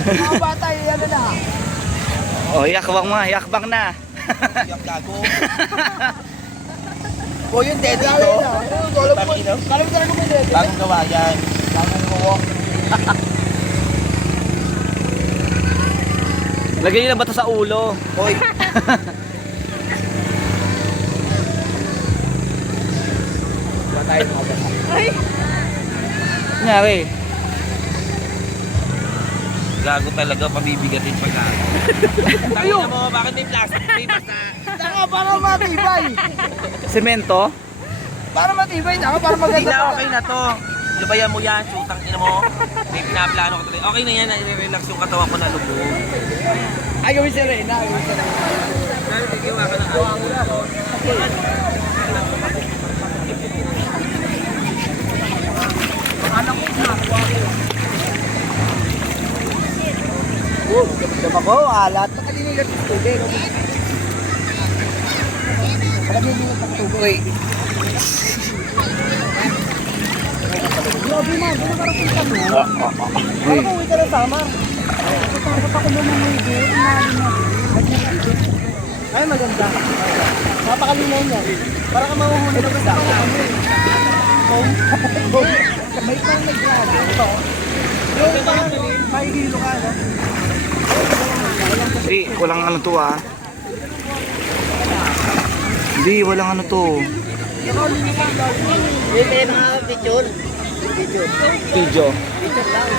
Mga bata, ano na. Oh, yakbang na. Yak gago. O yung dede ito. Kala mo talaga may dede. Bagong gawa yan. Bagong gawa. Lagyan nyo na bato sa ulo. Hoy. Patay mo ba? Ay! Nangyari. Gago talaga, pabibigatin pagka. Tangina mo, bakit may plastic paper sa... Taka, para matibay. Semento? Para matibay, taka, para Hindi maganda. na, okay na to. Lubayan mo yan, shootang ina mo. May pinaplano ko tuloy. Okay na yan, nare-relax yung katawan ko na lubog. Ay, gawin si Reyna. Gawin si Reyna. Nagagawa ka ng alcohol. Anak ko na. Diba ko, alat. Nakalinigat yung tubig. Nakalinigat yung tubig. Uy. Grabe na, gano'n parang punta mo. Uy. Parang uwi ka na sama. Takot ako lumamay doon. Ay, maganda. Napakalinaw niya. Para ka mahuhuli na basta. May parang naggrabe. Yung parang may hilo ka, no? Hindi, walang ano to ah. Hindi, walang ano to. May mga picture. Video. Picture lang.